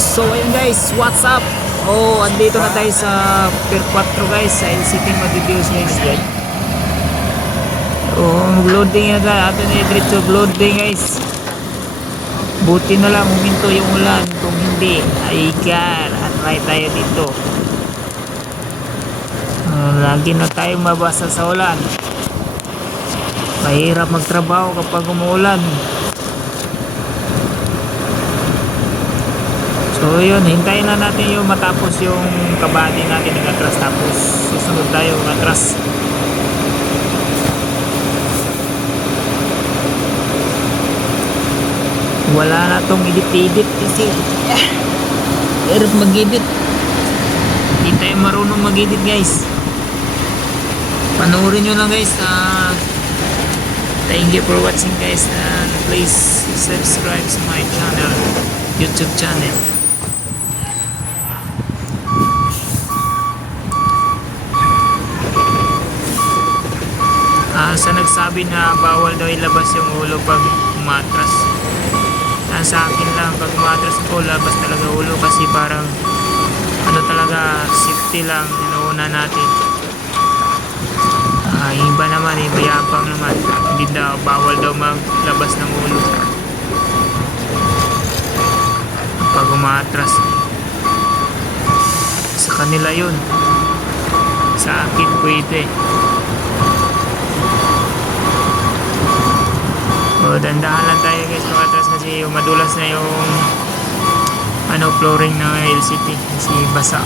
So ayun guys, what's up? Oh, andito na tayo sa Pier 4 guys, sa LCT Madidios guys. Oh, mag-loading na tayo. Ato na diretso loading guys. Buti na lang huminto yung ulan. Kung hindi, ay God, atry tayo dito. Lagi na tayo mabasa sa ulan. Mahirap magtrabaho kapag umuulan. So yun, hintayin na natin yung matapos yung kabady natin ng atras, tapos susunod tayo ng atras. Wala na tong edit-edit kasi hirap mag-edit. Hindi tayo marunong mag-edit guys. Panoorin nyo lang guys. Thank you for watching guys, and please subscribe to my channel, YouTube channel. Sa nagsabi na bawal daw ilabas yung ulo pag umatras, sa akin lang, pag umatras ko, labas talaga ulo kasi parang ano talaga, safety lang inuuna natin. Iba naman, mayabang naman, hindi daw, bawal daw maglabas ng ulo pag umatras. Sa kanila yun, sa akin pwede. Dandahan lang tayo guys mga atras kasi madulas na yung flooring ng LCT kasi basa.